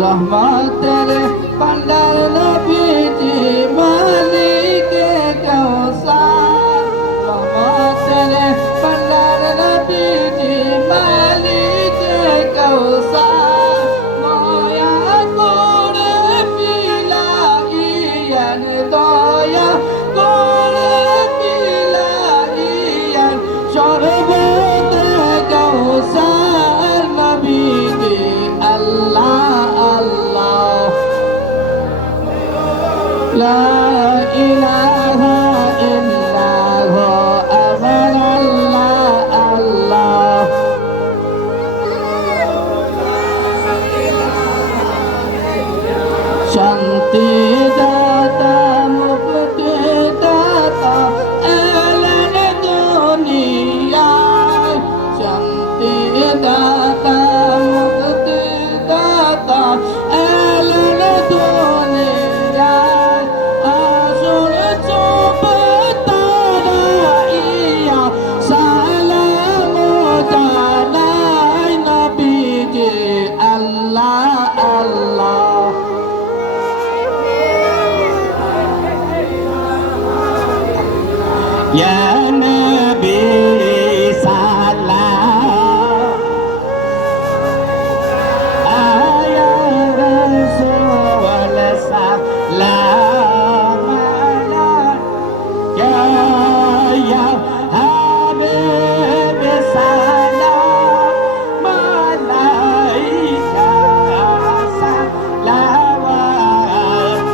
রহমতের ভান্ডার নবীজি মালিকে কাউসার রহমতের ভান্ডার নবীজি মালিকে কাউসার দয়া করে বিলাইয়ান দয়া করে বিলাইয়ান শরবত কাউসার নবীজি আল্লাহ আল্লাহ লা ইলাহা ইল্লাল্লাহ আমার আল্লাহ আল্লাহ শান্তি দাতা মুক্তি দাতা এলেন দুনিয়ায় শান্তি দাতা মুক্তি দাতা এলেন দুনিয়ায় আসল চুপ তারাইয়া সালাম জানাই নবীজি আল্লাহ আল্লাহ يا نبي سلام يا رسول سلام يا حبيب سلام عليك صلوات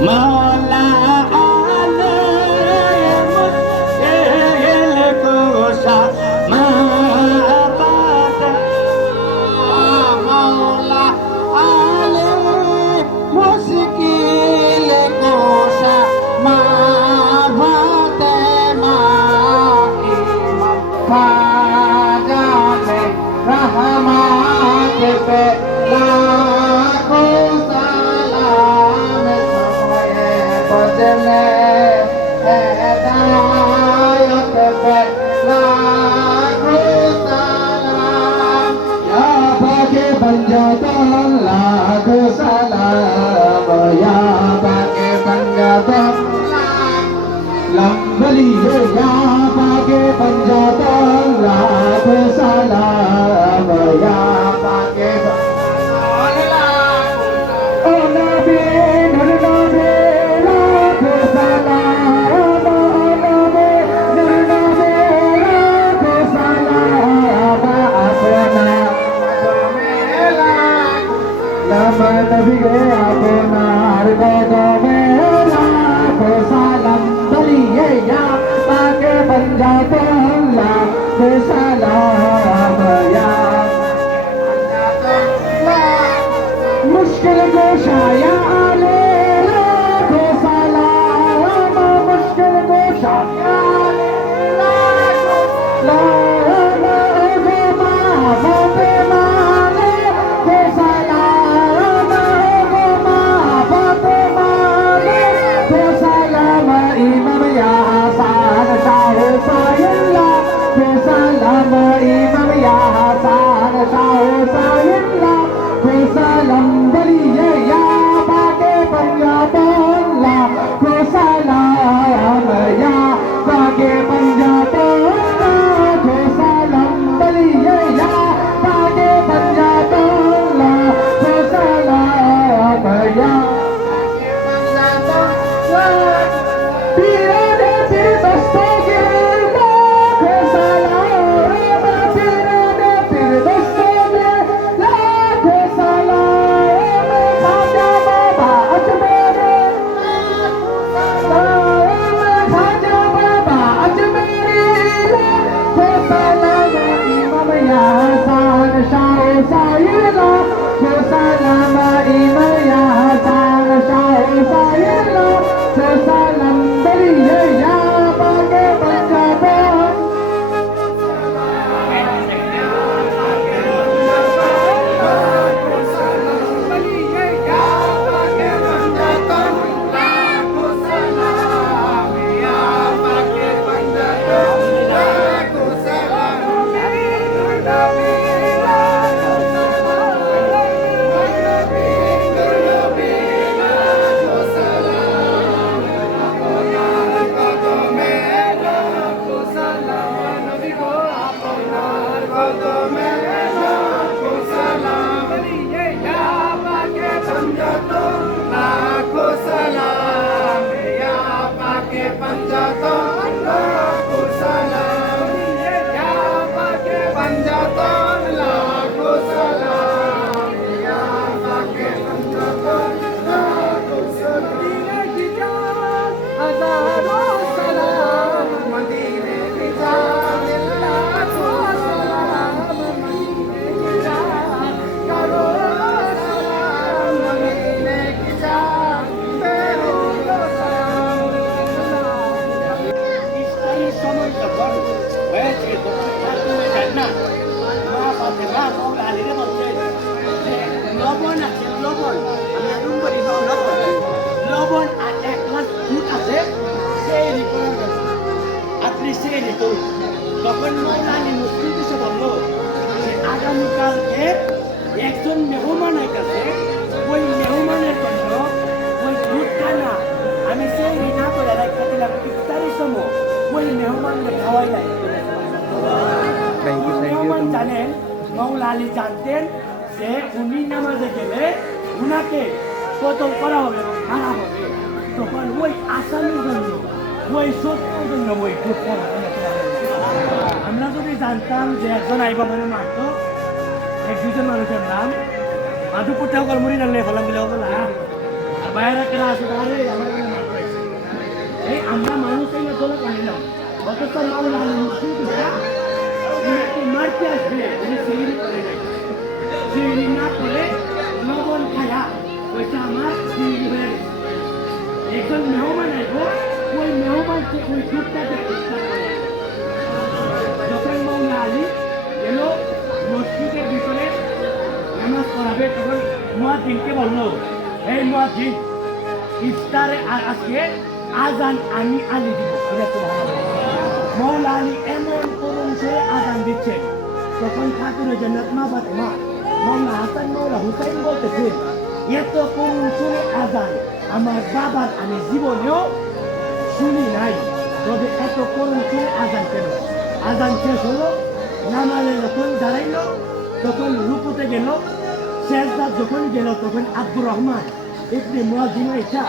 مولا عليهم الكوشة ما أبدا مولا عليهم مشكل كوشة ما فاطمة إمام فاجعل رحمات पे लाखों सलाम समय बदले हिदायत पे लाखों सलाम या बाके बन जाता लाखों सलाम या बाके बन जाता लंबली या बाके बन जाता लाखों सलाम या बाके ओ नबी नूर नबी लाखों सलाम ओ नबी नूर नबी लाखों सलाम अपना मेला लम्बा नबी गे अपना कदमे लाखों सलाम बलिए या बाके बन जाता लाखों सलाम या मुश्किल गोशा या आले लाखों सलाम मुश्किल गोशा या आले लाखों सलाम गो माफ़े माने के सलाम गो माफ़े माने के सलाम इमाम या हसन शाह सायल्ला के सलाम इमाम या हसन शाह सायल्ला के सलाम बलिए या बाके पंजाब अल्लाह के सलाम या बाके पंजाब अल्लाह লবণ আছে লবণ আমি এখন বলি লবণ লবণ আর 1 গ্লাস দুধ আছে সেই রিপোর্ট আপনি সেই রিপোর্ট তখন মৌলানি মুসলিম এসে বলল যে আগামীকালকে একজন মেহমানের কাছে ওই মেহমানের জন্য ওই দুধটা না আমি সেই না করে রাখতে দিলাম ইফতারের সময় ওই মেহমানকে খাওয়াই লাগে মেহমান জানেন মৌলা আলী জানতেন যে উনি নামাজে গেলে উনাকে কতল করা হবে এবং মারা হবে তখন ওই আসামির জন্য ওই সত্যের জন্য ওই দুধটা আমরা যদি জানতাম যে একজন আইবা মানে মাত্র এক দুজন মানুষের নাম মাধুপুর ঠাকুর মুড়ি জানলে ফলাম দিলে বলা আর বাইরে কেনা আছে তাহলে এই আমরা মানুষ এই দলে পাইলাম অথচ মাওলা মারতে আসবে উনি সিঁড়ি করে নাই সিঁড়ি না করে লবণ খায়া ওইটা আমার সিঁড়ি হয়ে গেছে একজন মেহমান আইব ওই মেহমানকে ওই দুধটাকে যখন মাওলা আলী গেল মসজিদের ভিতরে নামাজ পড়াবে তখন মুয়াজ্জিনকে বললো এই মুয়াজ্জিন ইফতারে আজকে আজান আমি আলী দিব মৌলা আলী এমন করুন সে আজান দিচ্ছেন তখন ঠাকুরের জান্নাত মা ফাতেমা মৌলা হাসান মৌলা হুসাইন বলতেছে এত করুন সুরে আজান আমার বাবার আমি জীবনেও শুনি নাই তবে এত করুন সুরে আজান কেন আজান শেষ হলো নামাজে যখন দাঁড়াইলো তখন রুকুতে গেল শেষদার যখন গেল তখন আব্দুর রহমান ইবনে মুয়াজ্জিন এটা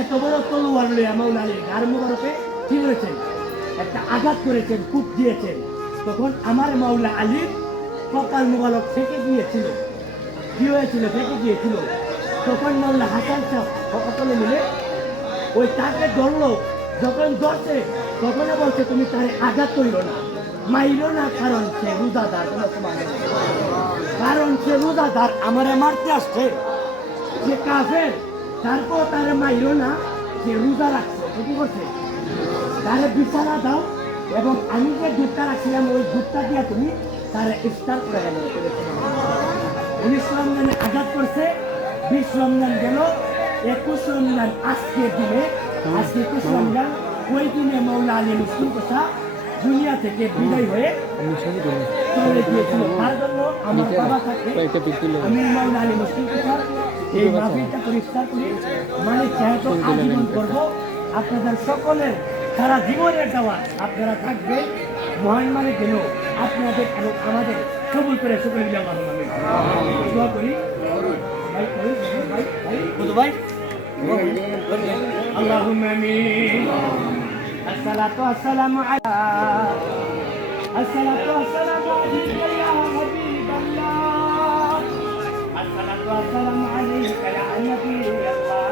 এত বড় তলোয়ার লইয়া মাওলা আলী গার মুবারকে কি করেছেন একটা আঘাত করেছেন কূপ দিয়েছেন তখন আমার মাওলা আলীর কপাল মুবারক থেকে গিয়েছিল কি হয়েছিল থেকে গিয়েছিল তখন মাওলা হাসান সাহেব সকলে মিলে ওই তাকে ধরলো যখন ধরছে তখনও বলছে তুমি তারে আঘাত করিল না মাইল না কারণ সে রোজাদার কারণ সে রোজাদার আমারে মারতে আসছে সে কাফের তারপর তারে মাইল না সে রোজা রাখছে কি করছে তারে বিছানা দাও এবং আমি যে দুধটা রাখছিলাম ওই দুধটা দিয়ে তুমি তারে ইফতার করে গেল 19 রমজানে আঘাত করছে 20 রমজান গেল 21 রমজান আজকে দিনে আজকে 21 রমজান ওই দিনে মাওলা আলী মুসলিম কথা দুনিয়া থেকে বিদায় হয়ে চলে গিয়েছিল তার জন্য আমার বাবা থাকে আমি মাওলা আলী মুসলিম কথা এই মাহফিলটা পরিষ্কার করি মানে যেহেতু আজীবন করবো আপনাদের সকলের সারা জীবনের দেওয়া আপনারা থাকবেন মহান মানে কেন আপনাদের এবং আমাদের কবুল করে সকলে মিলে আমার দোয়া করি ভাই আল্লাহুম্মা আমিন আসসালাতু ওয়াসসালামু আলা আসসালাতু ওয়াসসালামু আলাইকা ইয়া হাবিবাল্লাহ আসসালাতু ওয়াসসালামু আলাইকা ইয়া নাবিয়াল্লাহ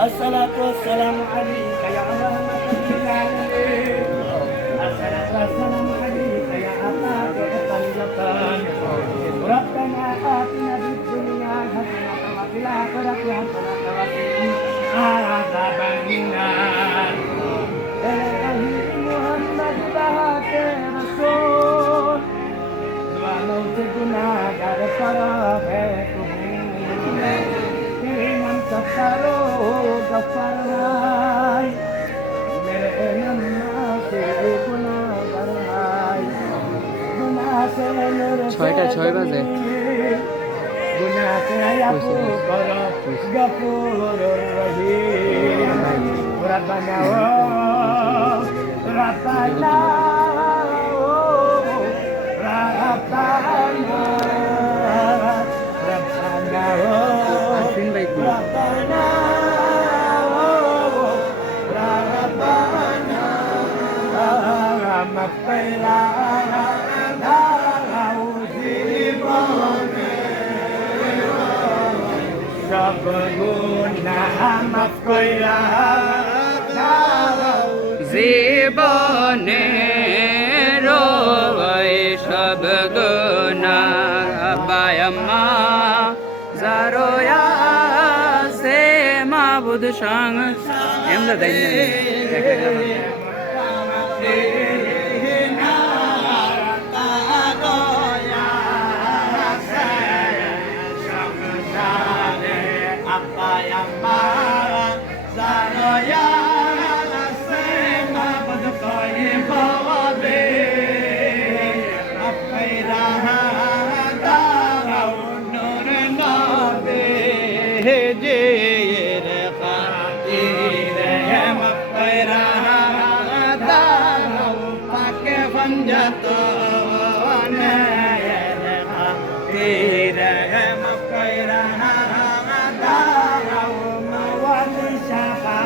الصلاة والسلام عليك يا رحمة للعالمين الصلاة والسلام عليك يا عطاء الطيبان ربنا آتنا في الدنيا حسنة وفي الآخرة حسنة وقنا عذاب النار محمد بهاك رسول وموت गुनाहगार सराफ है सत्तारो गफ्फार भाई मेरे नन्ना से गुनाहगार भाई गुनाह से मेरे 6টা 6 বাজে गुनाह से आपको करो गफूर रहीम रब्बाना रब्बाना জীবনে রোয় সব গুনাহ বায়াম্মা জারোয়া সে মাবুদ সং এমদা দাইনা গঞ্জত তীরে মকইরা দাও মাওয়ালি শাফা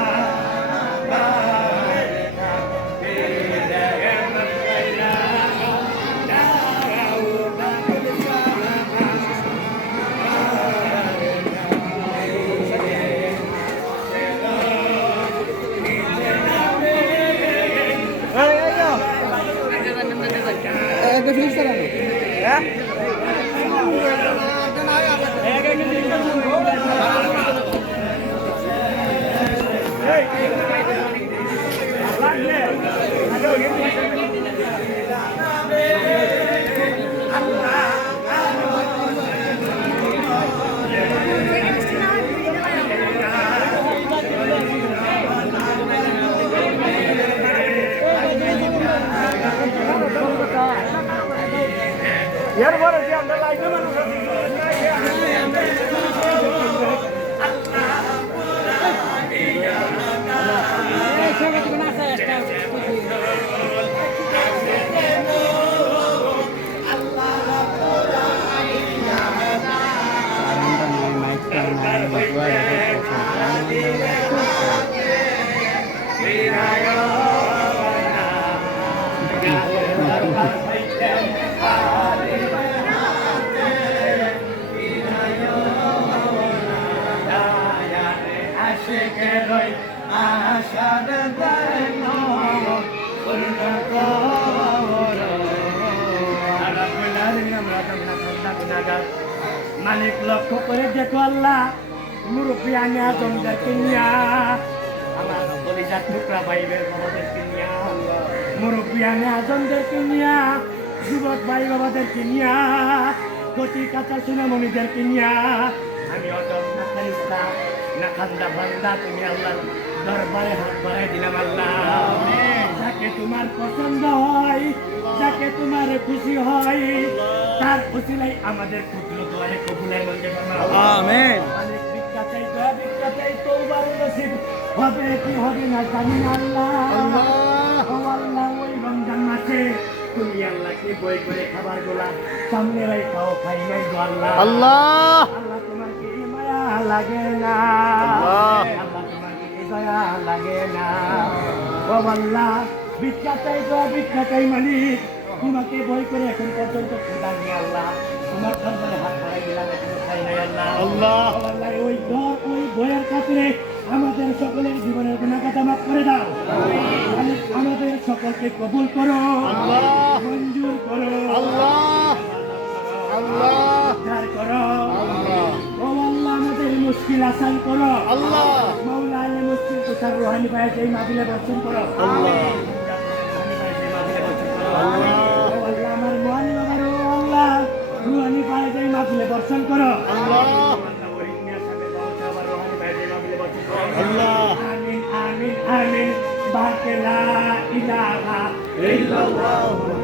এরপরে যে আমরা লাইভে মানুষ মালিক লক্ষ্য করে দেখো আল্লাহ মুরব্বী আমি আজমদেরকে নিয়া আমার কলিজার টুকরা ভাইবের বাবাদেরকে নিয়া মুরব্বী আমি আজমদেরকে নিয়া যুবক ভাই বাবাদেরকে নিয়া কচি কাঁচা সোনামণিদেরকে নিয়া আমি অজম না খারিস্তা না খান্দা বান্দা তুমি আল্লাহ দরবারে হাত বাড়াই দিলাম আল্লাহ যাকে তোমার পছন্দ হয় যাকে তোমার খুশি হয় তার উসিলাই আমাদের ক্ষুদ্র দোয়ারে কবুলের মধ্যে আমিন অনেক ভিক্ষা চাই দোয়া ভিক্ষা চাই তওবার নসিব হবে কি হবে না জানি না আল্লাহ ও আল্লাহ ওই রমজান মাসে তুমি আল্লাহকে বই করে খাবারগুলা সামনে রাখাও খাই নাই গো আল্লাহ আল্লাহ আল্লাহ তোমার কি মায়া লাগে না আল্লাহ তোমার কি দয়া লাগে না ও আল্লাহ ভিক্ষা চাই দোয়া ভিক্ষা চাই মালিক তোমাকে বই করে এখন পর্যন্ত খোদা নিয়ে আল্লাহ তোমার দরবারে হাত বাড়াই দিলাম এখনো খাই নাই আল্লাহ আল্লাহ আল্লাহ ওই দর ওই বইয়ের কাছে আমাদের সকলের জীবনের গুনাহগাতা মাফ করে দাও আমাদের সকলকে কবুল করো আল্লাহ মঞ্জুর করো আল্লাহ আল্লাহ উদ্ধার করো আল্লাহ ও আল্লাহ আমাদের মুশকিল আসান করো আল্লাহ মাওলা আলে মুশকিল কোথার রুহানি পায় সেই মাহফিলে বর্ষণ করো আল্লাহ রুহানি পায় সেই মাহফিলে বর্ষণ করো আল্লাহ ও আল্লাহ আমার মুআনি বাবার ও আল্লাহ রুহানি পায় সেই মাহফিলে বর্ষণ করো আল্লাহ আল্লাহ আমিন আমিন আমিন বাকে লা ইলাহা ইল্লাল্লাহ